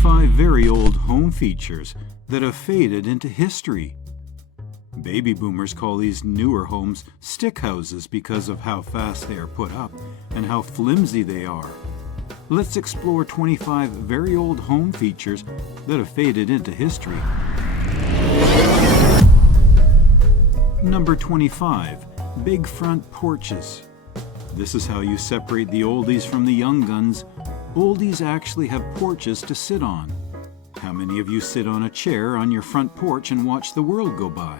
25 very old home features that have faded into history. Baby boomers call these newer homes stick houses because of how fast they are put up and how flimsy they are. Let's explore 25 very old home features that have faded into history. Number 25. Big front porches. This is how you separate the oldies from the young guns. Oldies actually have porches to sit on. How many of you sit on a chair on your front porch and watch the world go by?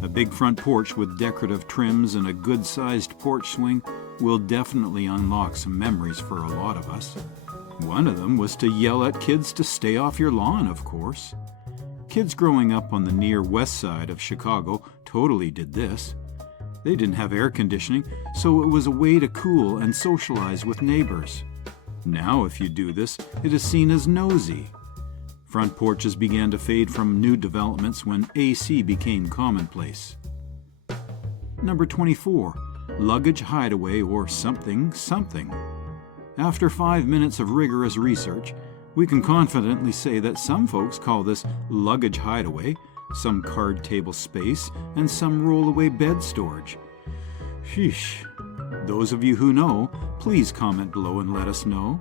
A big front porch with decorative trims and a good-sized porch swing will definitely unlock some memories for a lot of us. One of them was to yell at kids to stay off your lawn, of course. Kids growing up on the near west side of Chicago totally did this. They didn't have air conditioning, so it was a way to cool and socialize with neighbors. Now, if you do this, it is seen as nosy. Front porches began to fade from new developments when AC became commonplace. Number 24. Luggage Hideaway or something. After 5 minutes of rigorous research, we can confidently say that some folks call this Luggage Hideaway, some card table space, and some roll-away bed storage. Sheesh. Those of you who know, please comment below and let us know.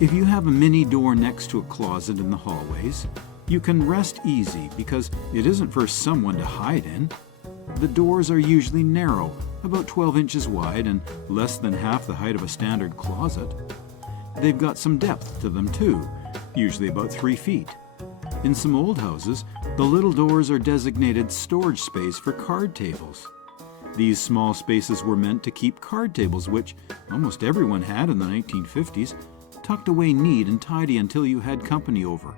If you have a mini door next to a closet in the hallways, you can rest easy because it isn't for someone to hide in. The doors are usually narrow, about 12 inches wide and less than half the height of a standard closet. They've got some depth to them too, usually about 3 feet. In some old houses, the little doors are designated storage space for card tables. These small spaces were meant to keep card tables, which almost everyone had in the 1950s, tucked away neat and tidy until you had company over.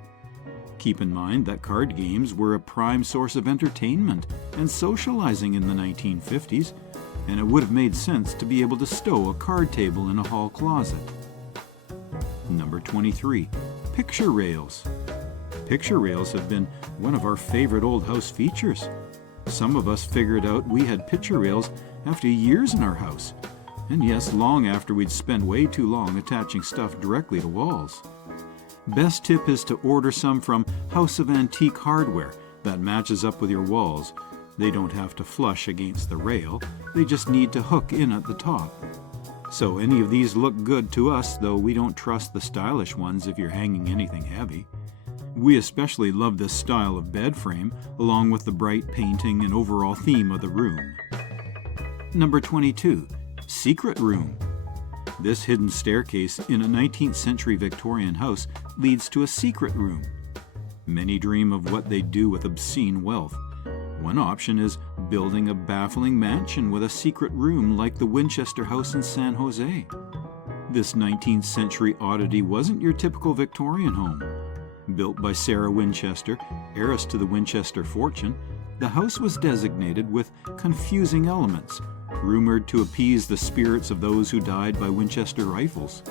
Keep in mind that card games were a prime source of entertainment and socializing in the 1950s, and it would have made sense to be able to stow a card table in a hall closet. Number 23. Picture rails. Picture rails have been one of our favorite old house features. Some of us figured out we had picture rails after years in our house, and yes, long after we'd spent way too long attaching stuff directly to walls. Best tip is to order some from House of Antique Hardware that matches up with your walls. They don't have to flush against the rail, they just need to hook in at the top. So any of these look good to us, though we don't trust the stylish ones if you're hanging anything heavy. We especially love this style of bed frame, along with the bright painting and overall theme of the room. Number 22. Secret room. This hidden staircase in a 19th century Victorian house leads to a secret room. Many dream of what they do with obscene wealth. One option is building a baffling mansion with a secret room like the Winchester House in San Jose. This 19th century oddity wasn't your typical Victorian home. Built by Sarah Winchester, heiress to the Winchester fortune, the house was designated with confusing elements, rumored to appease the spirits of those who died by Winchester rifles.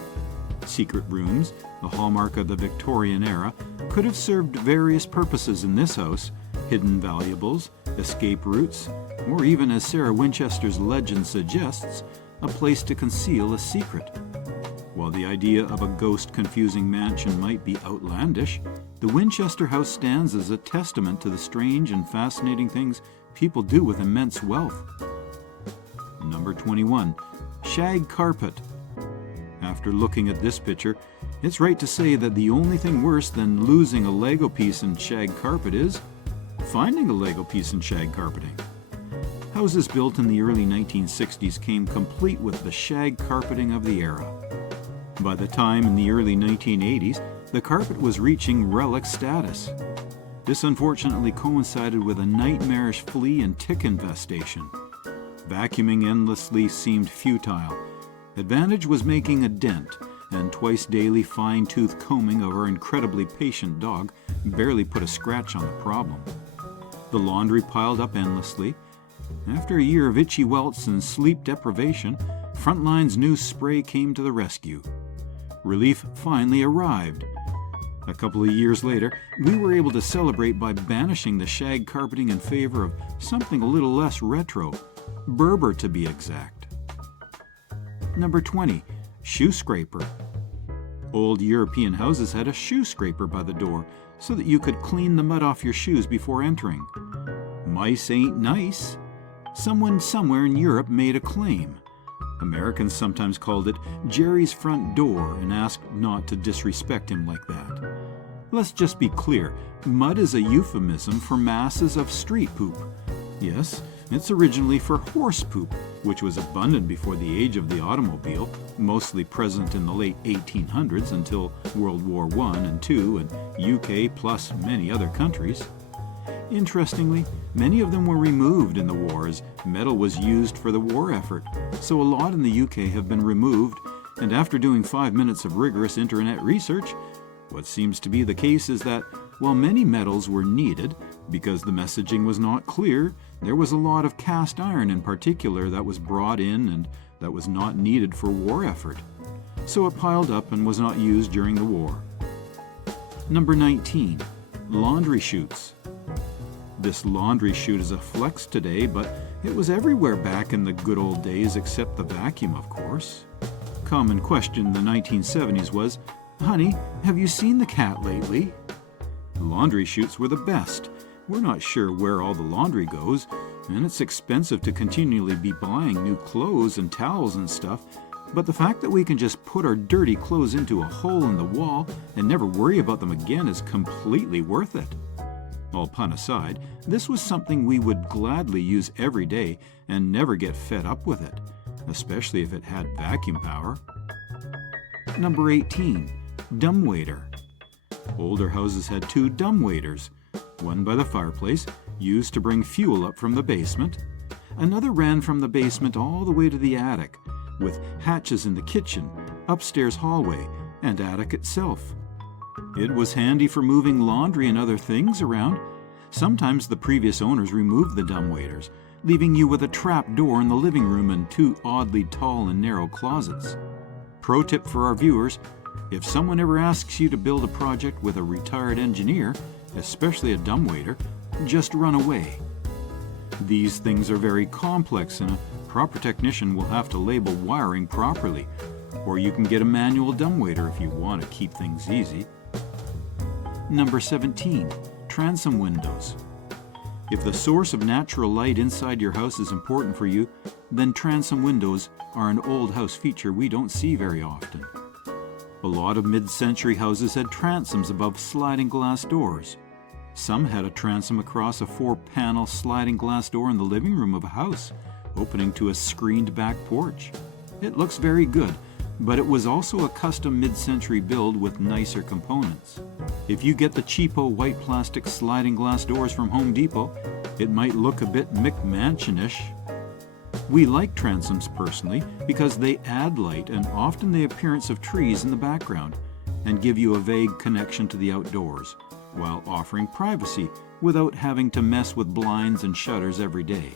Secret rooms, a hallmark of the Victorian era, could have served various purposes in this house: hidden valuables, escape routes, or even, as Sarah Winchester's legend suggests, a place to conceal a secret. While the idea of a ghost-confusing mansion might be outlandish, the Winchester House stands as a testament to the strange and fascinating things people do with immense wealth. Number 21. Shag Carpet. After looking at this picture, it's right to say that the only thing worse than losing a Lego piece in shag carpet is finding a Lego piece in shag carpeting. Houses built in the early 1960s came complete with the shag carpeting of the era. By the time in the early 1980s, the carpet was reaching relic status. This unfortunately coincided with a nightmarish flea and tick infestation. Vacuuming endlessly seemed futile. Advantage was making a dent, and twice daily fine-tooth combing of our incredibly patient dog barely put a scratch on the problem. The laundry piled up endlessly. After a year of itchy welts and sleep deprivation, Frontline's new spray came to the rescue. Relief finally arrived. A couple of years later, we were able to celebrate by banishing the shag carpeting in favor of something a little less retro, Berber to be exact. Number 20. Shoe scraper. Old European houses had a shoe scraper by the door so that you could clean the mud off your shoes before entering. Mice ain't nice. Someone somewhere in Europe made a claim. Americans sometimes called it Jerry's front door and asked not to disrespect him like that. Let's just be clear, mud is a euphemism for masses of street poop. Yes, it's originally for horse poop, which was abundant before the age of the automobile, mostly present in the late 1800s until World War I and II and UK plus many other countries. Interestingly, many of them were removed in the war as metal was used for the war effort, so a lot in the UK have been removed, and after doing 5 minutes of rigorous internet research, what seems to be the case is that while many metals were needed, because the messaging was not clear, there was a lot of cast iron in particular that was brought in and that was not needed for war effort. So it piled up and was not used during the war. Number 19. Laundry chutes. This laundry chute is a flex today, but it was everywhere back in the good old days except the vacuum, of course. Common question in the 1970s was, "Honey, have you seen the cat lately?" Laundry chutes were the best. We're not sure where all the laundry goes, and it's expensive to continually be buying new clothes and towels and stuff, but the fact that we can just put our dirty clothes into a hole in the wall and never worry about them again is completely worth it. All pun aside, this was something we would gladly use every day and never get fed up with it, especially if it had vacuum power. Number 18. Dumbwaiter. Older houses had 2 dumbwaiters, one by the fireplace, used to bring fuel up from the basement. Another ran from the basement all the way to the attic, with hatches in the kitchen, upstairs hallway, and attic itself. It was handy for moving laundry and other things around. Sometimes the previous owners removed the dumbwaiters, leaving you with a trap door in the living room and 2 oddly tall and narrow closets. Pro tip for our viewers: if someone ever asks you to build a project with a retired engineer, especially a dumbwaiter, just run away. These things are very complex and a proper technician will have to label wiring properly, or you can get a manual dumbwaiter if you want to keep things easy. Number 17. Transom windows. If the source of natural light inside your house is important for you, then transom windows are an old house feature we don't see very often. A lot of mid-century houses had transoms above sliding glass doors. Some had a transom across a 4-panel sliding glass door in the living room of a house, opening to a screened back porch. It looks very good, but it was also a custom mid-century build with nicer components. If you get the cheapo white plastic sliding glass doors from Home Depot, it might look a bit McMansion-ish. We like transoms personally because they add light and often the appearance of trees in the background and give you a vague connection to the outdoors, while offering privacy without having to mess with blinds and shutters every day.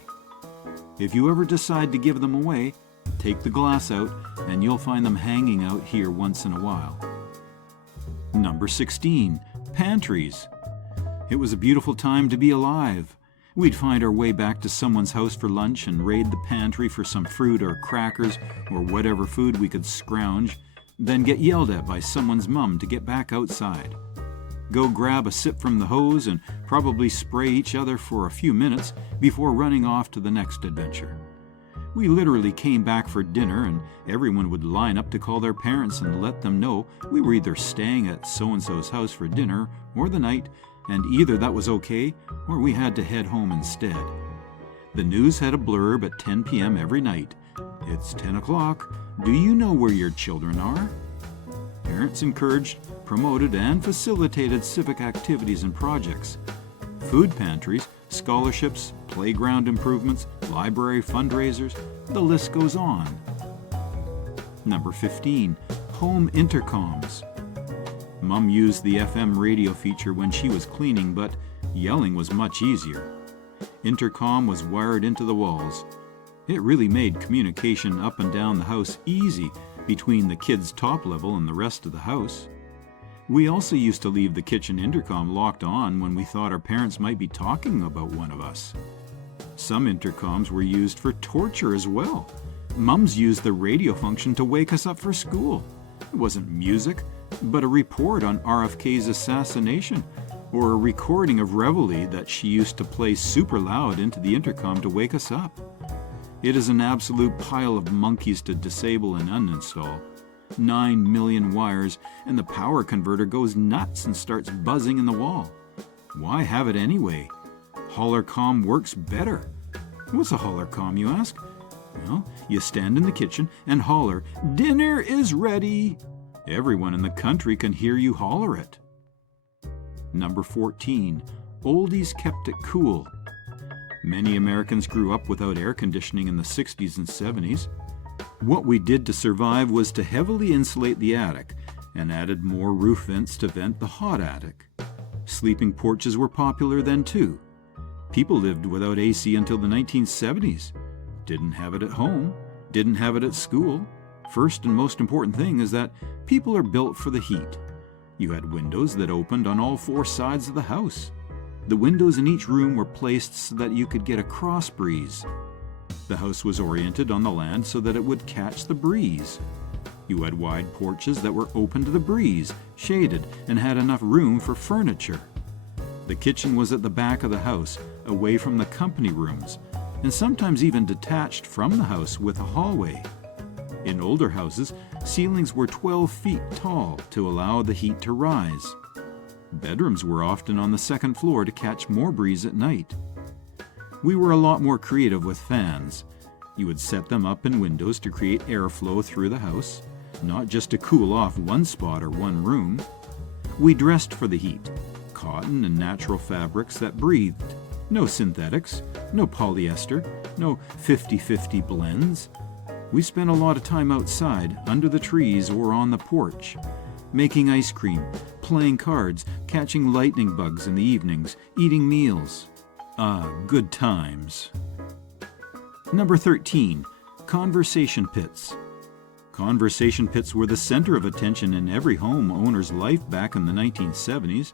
If you ever decide to give them away, take the glass out and you'll find them hanging out here once in a while. Number 16. Pantries. It was a beautiful time to be alive. We'd find our way back to someone's house for lunch and raid the pantry for some fruit or crackers or whatever food we could scrounge, then get yelled at by someone's mum to get back outside. Go grab a sip from the hose and probably spray each other for a few minutes before running off to the next adventure. We literally came back for dinner and everyone would line up to call their parents and let them know we were either staying at so-and-so's house for dinner or the night, and either that was okay or we had to head home instead. The news had a blurb at 10 p.m. every night. It's 10 o'clock. Do you know where your children are? Parents encouraged, promoted, and facilitated civic activities and projects. Food pantries, scholarships, playground improvements, library fundraisers, the list goes on. Number 15. Home intercoms. Mum used the FM radio feature when she was cleaning, but yelling was much easier. Intercom was wired into the walls. It really made communication up and down the house easy between the kids' top level and the rest of the house. We also used to leave the kitchen intercom locked on when we thought our parents might be talking about one of us. Some intercoms were used for torture as well. Mums used the radio function to wake us up for school. It wasn't music, but a report on RFK's assassination, or a recording of reveille that she used to play super loud into the intercom to wake us up. It is an absolute pile of monkeys to disable and uninstall. 9 million wires, and the power converter goes nuts and starts buzzing in the wall. Why have it anyway? Hollercom works better. What's a hollercom, you ask? Well, you stand in the kitchen and holler, "Dinner is ready!" Everyone in the country can hear you holler it. Number 14. Oldies kept it cool. Many Americans grew up without air conditioning in the 60s and 70s. What we did to survive was to heavily insulate the attic and added more roof vents to vent the hot attic. Sleeping porches were popular then too. People lived without AC until the 1970s. Didn't have it at home, didn't have it at school. First and most important thing is that people are built for the heat. You had windows that opened on all 4 sides of the house. The windows in each room were placed so that you could get a cross breeze. The house was oriented on the land so that it would catch the breeze. You had wide porches that were open to the breeze, shaded, and had enough room for furniture. The kitchen was at the back of the house, away from the company rooms, and sometimes even detached from the house with a hallway. In older houses, ceilings were 12 feet tall to allow the heat to rise. Bedrooms were often on the second floor to catch more breeze at night. We were a lot more creative with fans. You would set them up in windows to create airflow through the house, not just to cool off one spot or one room. We dressed for the heat, cotton and natural fabrics that breathed. No synthetics, no polyester, no 50-50 blends. We spent a lot of time outside, under the trees or on the porch, making ice cream, playing cards, catching lightning bugs in the evenings, eating meals. Good times. Number 13. Conversation pits. Conversation pits were the center of attention in every home owner's life back in the 1970s.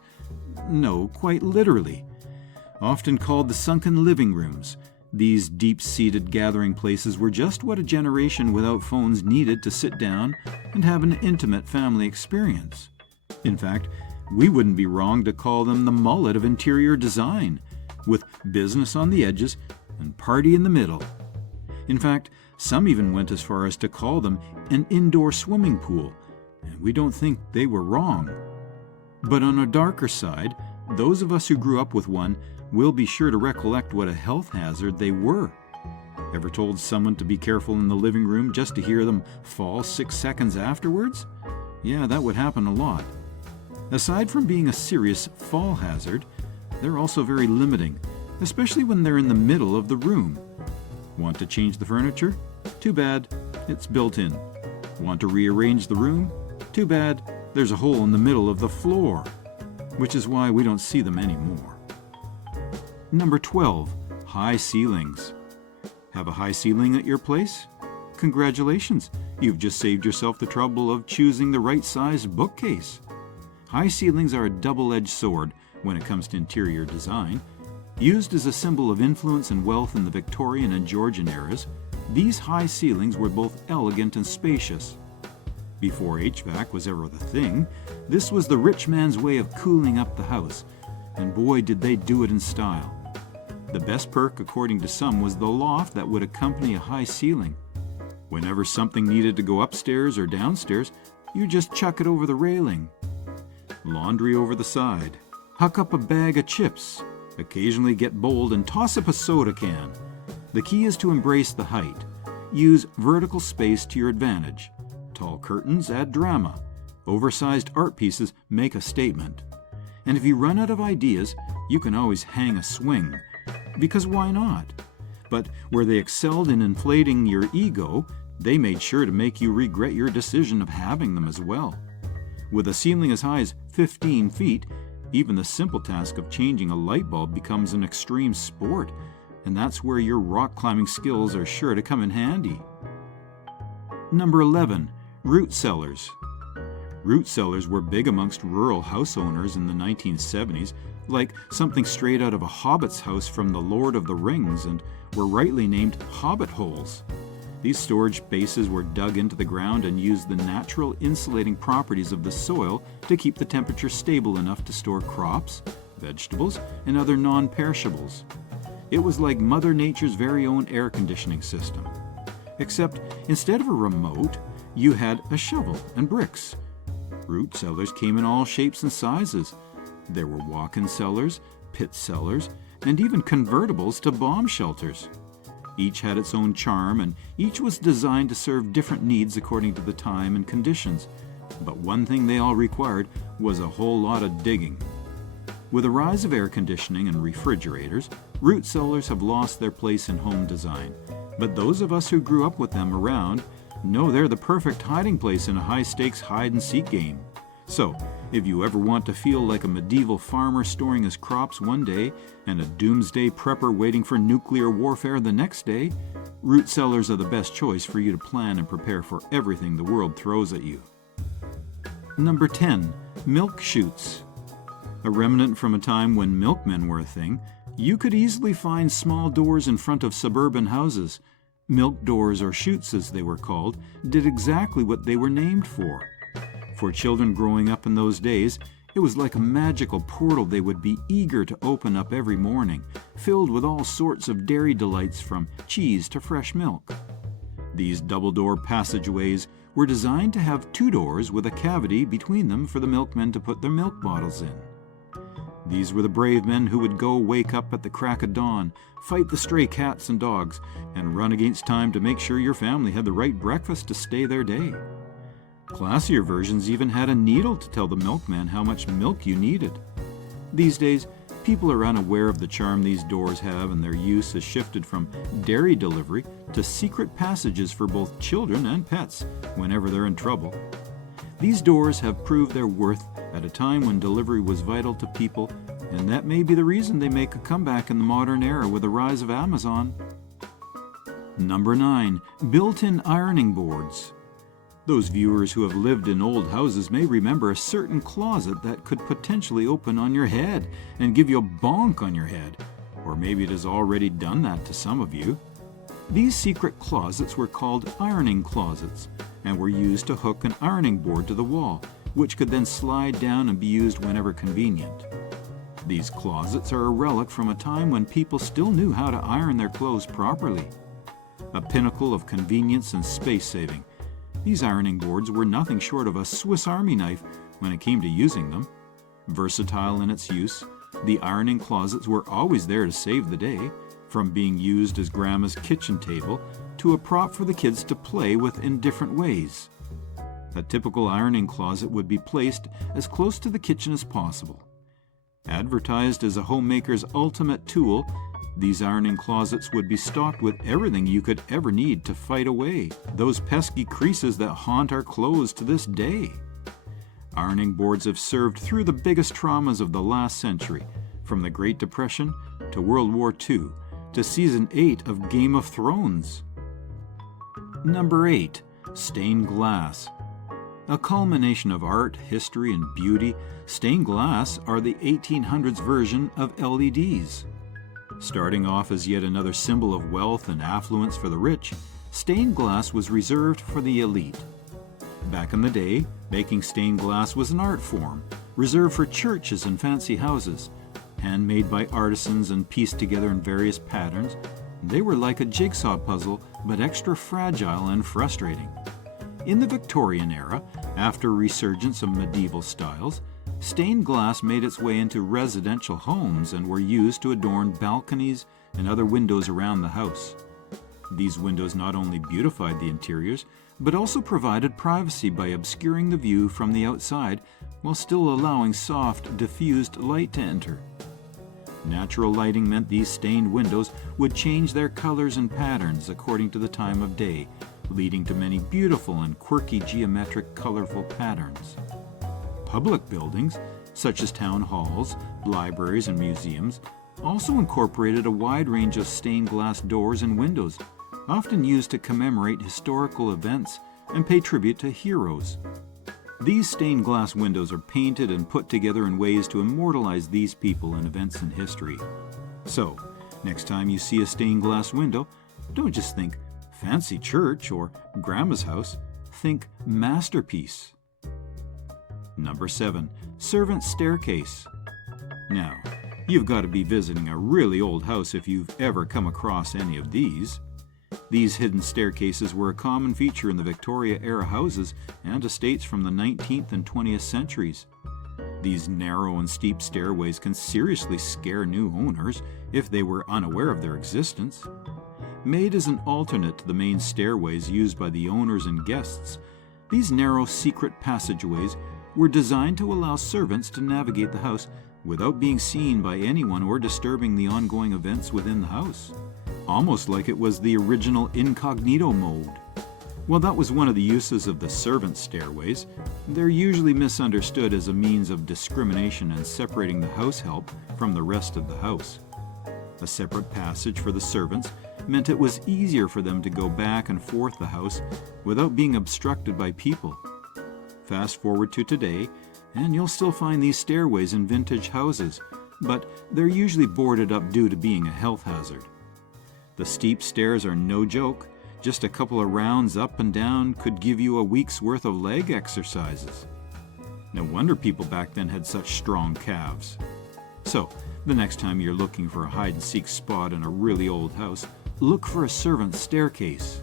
No, quite literally. Often called the sunken living rooms, these deep-seated gathering places were just what a generation without phones needed to sit down and have an intimate family experience. In fact, we wouldn't be wrong to call them the mullet of interior design, with business on the edges and party in the middle. In fact, some even went as far as to call them an indoor swimming pool, and we don't think they were wrong. But on a darker side, those of us who grew up with one will be sure to recollect what a health hazard they were. Ever told someone to be careful in the living room just to hear them fall 6 seconds afterwards? Yeah, that would happen a lot. Aside from being a serious fall hazard, they're also very limiting, especially when they're in the middle of the room. Want to change the furniture? Too bad, it's built in. Want to rearrange the room? Too bad, there's a hole in the middle of the floor, which is why we don't see them anymore. Number 12. High ceilings. Have a high ceiling at your place? Congratulations, you've just saved yourself the trouble of choosing the right size bookcase. High ceilings are a double-edged sword when it comes to interior design. Used as a symbol of influence and wealth in the Victorian and Georgian eras, these high ceilings were both elegant and spacious. Before HVAC was ever the thing, this was the rich man's way of cooling up the house, and boy did they do it in style. The best perk, according to some, was the loft that would accompany a high ceiling. Whenever something needed to go upstairs or downstairs, you just chuck it over the railing. Laundry over the side. Huck up a bag of chips. Occasionally get bold and toss up a soda can. The key is to embrace the height. Use vertical space to your advantage. Tall curtains add drama. Oversized art pieces make a statement. And if you run out of ideas, you can always hang a swing. Because why not? But where they excelled in inflating your ego, they made sure to make you regret your decision of having them as well. With a ceiling as high as 15 feet, even the simple task of changing a light bulb becomes an extreme sport, and that's where your rock climbing skills are sure to come in handy. Number 11. Root cellars. Root cellars were big amongst rural house owners in the 1970s, like something straight out of a hobbit's house from The Lord of the Rings, and were rightly named hobbit holes. These storage spaces were dug into the ground and used the natural insulating properties of the soil to keep the temperature stable enough to store crops, vegetables, and other non-perishables. It was like Mother Nature's very own air conditioning system. Except instead of a remote, you had a shovel and bricks. Root cellars came in all shapes and sizes. There were walk-in cellars, pit cellars, and even convertibles to bomb shelters. Each had its own charm, and each was designed to serve different needs according to the time and conditions. But one thing they all required was a whole lot of digging. With the rise of air conditioning and refrigerators, root cellars have lost their place in home design. But those of us who grew up with them around know they're the perfect hiding place in a high-stakes hide-and-seek game. So, if you ever want to feel like a medieval farmer storing his crops one day and a doomsday prepper waiting for nuclear warfare the next day, root cellars are the best choice for you to plan and prepare for everything the world throws at you. Number 10. Milk chutes. A remnant from a time when milkmen were a thing, you could easily find small doors in front of suburban houses. Milk doors, or chutes as they were called, did exactly what they were named for. For children growing up in those days, it was like a magical portal they would be eager to open up every morning, filled with all sorts of dairy delights from cheese to fresh milk. These double-door passageways were designed to have two doors with a cavity between them for the milkmen to put their milk bottles in. These were the brave men who would go wake up at the crack of dawn, fight the stray cats and dogs, and run against time to make sure your family had the right breakfast to stay their day. Classier versions even had a needle to tell the milkman how much milk you needed. These days, people are unaware of the charm these doors have, and their use has shifted from dairy delivery to secret passages for both children and pets whenever they're in trouble. These doors have proved their worth at a time when delivery was vital to people, and that may be the reason they make a comeback in the modern era with the rise of Amazon. Number 9. Built-in ironing boards. Those viewers who have lived in old houses may remember a certain closet that could potentially open on your head and give you a bonk on your head, or maybe it has already done that to some of you. These secret closets were called ironing closets and were used to hook an ironing board to the wall, which could then slide down and be used whenever convenient. These closets are a relic from a time when people still knew how to iron their clothes properly. A pinnacle of convenience and space saving, these ironing boards were nothing short of a Swiss Army knife when it came to using them. Versatile in its use, the ironing closets were always there to save the day, from being used as Grandma's kitchen table to a prop for the kids to play with in different ways. A typical ironing closet would be placed as close to the kitchen as possible. Advertised as a homemaker's ultimate tool, these ironing closets would be stocked with everything you could ever need to fight away those pesky creases that haunt our clothes to this day. Ironing boards have served through the biggest traumas of the last century, from the Great Depression to World War II to Season 8 of Game of Thrones. Number 8. Stained glass. A culmination of art, history, and beauty, stained glass are the 1800s version of LEDs. Starting off as yet another symbol of wealth and affluence for the rich, stained glass was reserved for the elite. Back in the day, making stained glass was an art form, reserved for churches and fancy houses. Handmade by artisans and pieced together in various patterns, they were like a jigsaw puzzle, but extra fragile and frustrating. In the Victorian era, after a resurgence of medieval styles, stained glass made its way into residential homes and were used to adorn balconies and other windows around the house. These windows not only beautified the interiors, but also provided privacy by obscuring the view from the outside while still allowing soft, diffused light to enter. Natural lighting meant these stained windows would change their colors and patterns according to the time of day, leading to many beautiful and quirky geometric, colorful patterns. Public buildings, such as town halls, libraries, and museums, also incorporated a wide range of stained glass doors and windows, often used to commemorate historical events and pay tribute to heroes. These stained glass windows are painted and put together in ways to immortalize these people and events in history. So, next time you see a stained glass window, don't just think Fancy church or grandma's house, think masterpiece. Number 7. Servant staircase. Now, you've got to be visiting a really old house if you've ever come across any of these. These hidden staircases were a common feature in the Victoria-era houses and estates from the 19th and 20th centuries. These narrow and steep stairways can seriously scare new owners if they were unaware of their existence. Made as an alternate to the main stairways used by the owners and guests, these narrow secret passageways were designed to allow servants to navigate the house without being seen by anyone or disturbing the ongoing events within the house. Almost like it was the original incognito mode. While that was one of the uses of the servant stairways, they're usually misunderstood as a means of discrimination and separating the house help from the rest of the house. A separate passage for the servants meant it was easier for them to go back and forth the house without being obstructed by people. Fast forward to today, and you'll still find these stairways in vintage houses, but they're usually boarded up due to being a health hazard. The steep stairs are no joke. Just a couple of rounds up and down could give you a week's worth of leg exercises. No wonder people back then had such strong calves. So, the next time you're looking for a hide-and-seek spot in a really old house, look for a servant staircase.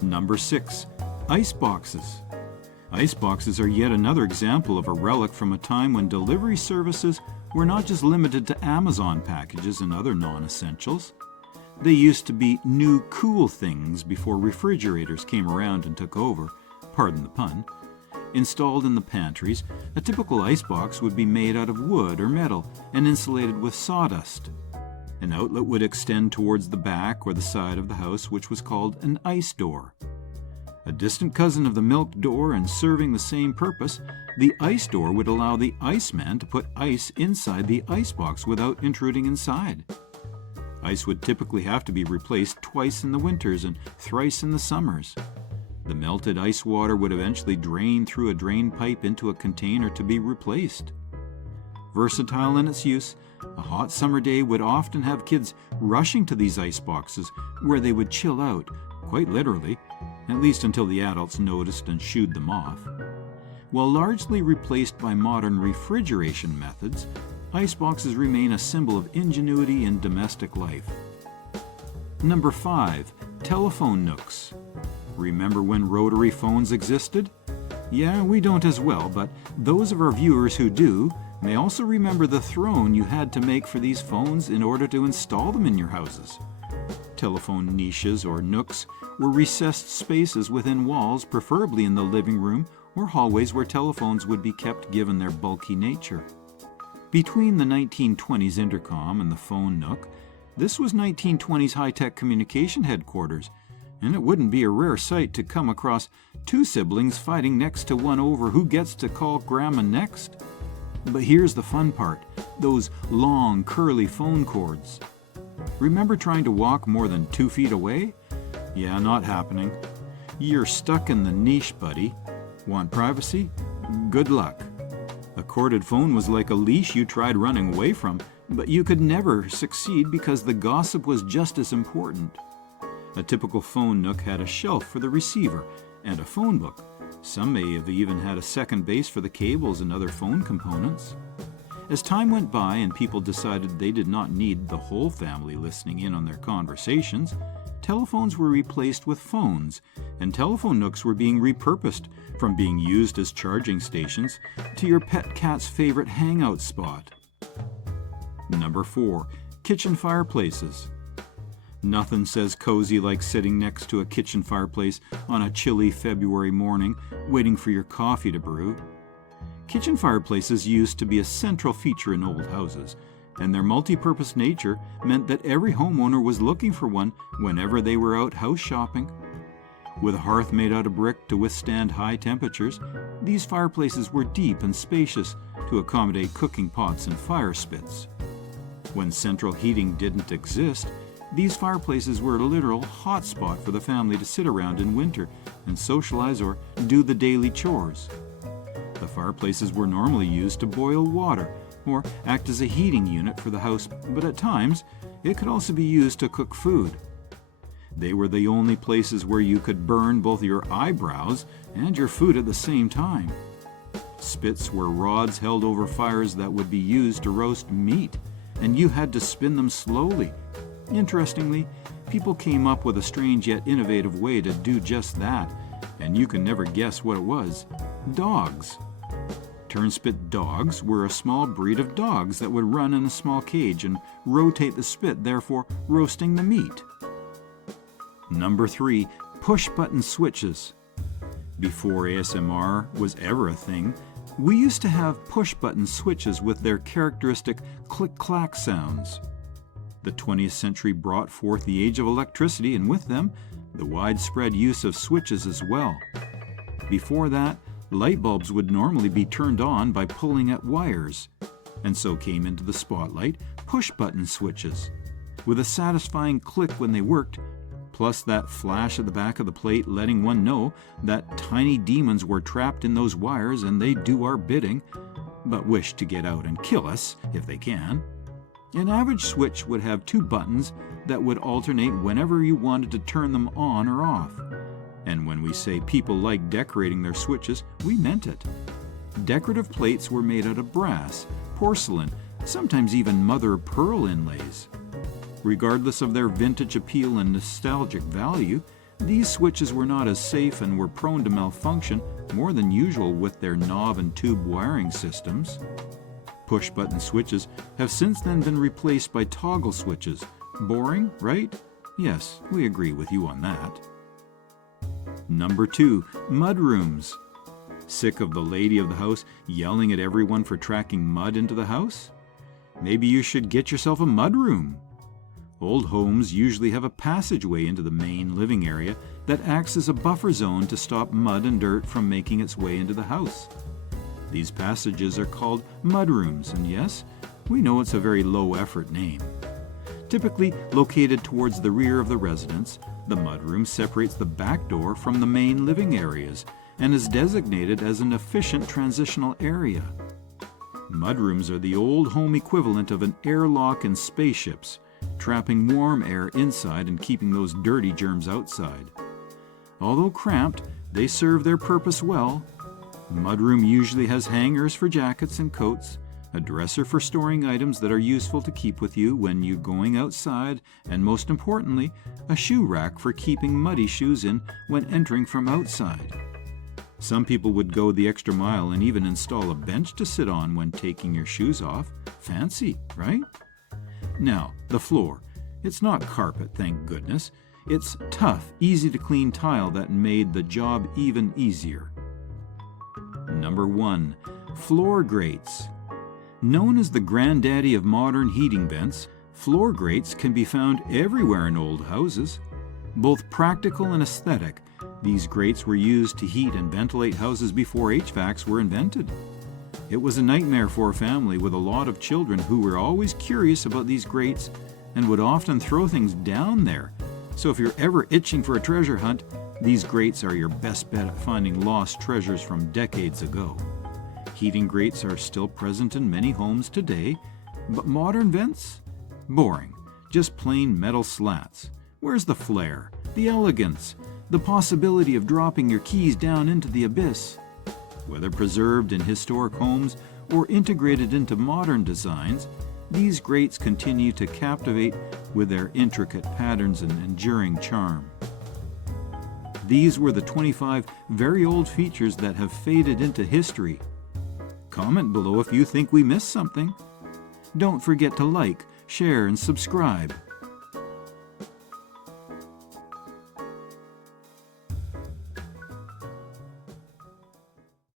Number 6. Ice boxes. Ice boxes are yet another example of a relic from a time when delivery services were not just limited to Amazon packages and other non-essentials. They used to be new cool things before refrigerators came around and took over, pardon the pun. Installed in the pantries, a typical icebox would be made out of wood or metal and insulated with sawdust. An outlet would extend towards the back or the side of the house, which was called an ice door. A distant cousin of the milk door and serving the same purpose, the ice door would allow the iceman to put ice inside the icebox without intruding inside. Ice would typically have to be replaced twice in the winters and thrice in the summers. The melted ice water would eventually drain through a drain pipe into a container to be replaced. Versatile in its use, a hot summer day would often have kids rushing to these ice boxes where they would chill out, quite literally, at least until the adults noticed and shooed them off. While largely replaced by modern refrigeration methods, iceboxes remain a symbol of ingenuity in domestic life. Number 5. Telephone nooks. Remember when rotary phones existed? Yeah, we don't as well, but those of our viewers who do may also remember the throne you had to make for these phones in order to install them in your houses. Telephone niches or nooks were recessed spaces within walls, preferably in the living room or hallways where telephones would be kept given their bulky nature. Between the 1920s intercom and the phone nook, this was 1920s high-tech communication headquarters, and it wouldn't be a rare sight to come across two siblings fighting next to one over who gets to call Grandma next. But here's the fun part, those long, curly phone cords. Remember trying to walk more than 2 feet away? Yeah, not happening. You're stuck in the niche, buddy. Want privacy? Good luck. A corded phone was like a leash you tried running away from, but you could never succeed because the gossip was just as important. A typical phone nook had a shelf for the receiver and a phone book. Some may have even had a second base for the cables and other phone components. As time went by and people decided they did not need the whole family listening in on their conversations, telephones were replaced with phones, and telephone nooks were being repurposed from being used as charging stations to your pet cat's favorite hangout spot. Number 4. Kitchen fireplaces. Nothing says cozy like sitting next to a kitchen fireplace on a chilly February morning waiting for your coffee to brew. Kitchen fireplaces used to be a central feature in old houses, and their multi-purpose nature meant that every homeowner was looking for one whenever they were out house shopping. With a hearth made out of brick to withstand high temperatures, these fireplaces were deep and spacious to accommodate cooking pots and fire spits. When central heating didn't exist, these fireplaces were a literal hot spot for the family to sit around in winter and socialize or do the daily chores. The fireplaces were normally used to boil water or act as a heating unit for the house, but at times it could also be used to cook food. They were the only places where you could burn both your eyebrows and your food at the same time. Spits were rods held over fires that would be used to roast meat, and you had to spin them slowly. Interestingly, people came up with a strange yet innovative way to do just that, and you can never guess what it was: dogs. Turnspit dogs were a small breed of dogs that would run in a small cage and rotate the spit, therefore roasting the meat. Number 3, push-button switches. Before ASMR was ever a thing, we used to have push-button switches with their characteristic click-clack sounds. The 20th century brought forth the age of electricity, and with them, the widespread use of switches as well. Before that, light bulbs would normally be turned on by pulling at wires, and so came into the spotlight push-button switches, with a satisfying click when they worked, plus that flash at the back of the plate letting one know that tiny demons were trapped in those wires and they do our bidding, but wish to get out and kill us if they can. An average switch would have 2 buttons that would alternate whenever you wanted to turn them on or off. And when we say people like decorating their switches, we meant it. Decorative plates were made out of brass, porcelain, sometimes even mother of pearl inlays. Regardless of their vintage appeal and nostalgic value, these switches were not as safe and were prone to malfunction more than usual with their knob and tube wiring systems. Push-button switches have since then been replaced by toggle switches. Boring, right? Yes, we agree with you on that. Number 2, mudrooms. Sick of the lady of the house yelling at everyone for tracking mud into the house? Maybe you should get yourself a mudroom. Old homes usually have a passageway into the main living area that acts as a buffer zone to stop mud and dirt from making its way into the house. These passages are called mudrooms, and yes, we know it's a very low-effort name. Typically located towards the rear of the residence, the mudroom separates the back door from the main living areas and is designated as an efficient transitional area. Mudrooms are the old home equivalent of an airlock in spaceships, trapping warm air inside and keeping those dirty germs outside. Although cramped, they serve their purpose well. Mudroom usually has hangers for jackets and coats, a dresser for storing items that are useful to keep with you when you're going outside, and most importantly, a shoe rack for keeping muddy shoes in when entering from outside. Some people would go the extra mile and even install a bench to sit on when taking your shoes off. Fancy, right? Now, the floor. It's not carpet, thank goodness. It's tough, easy to clean tile that made the job even easier. Number 1, floor grates. Known as the granddaddy of modern heating vents, floor grates can be found everywhere in old houses. Both practical and aesthetic, these grates were used to heat and ventilate houses before HVACs were invented. It was a nightmare for a family with a lot of children who were always curious about these grates and would often throw things down there. So if you're ever itching for a treasure hunt, these grates are your best bet at finding lost treasures from decades ago. Heating grates are still present in many homes today, but modern vents? Boring. Just plain metal slats. Where's the flair, the elegance, the possibility of dropping your keys down into the abyss? Whether preserved in historic homes or integrated into modern designs, these grates continue to captivate with their intricate patterns and enduring charm. These were the 25 very old features that have faded into history. Comment below if you think we missed something. Don't forget to like, share, and subscribe.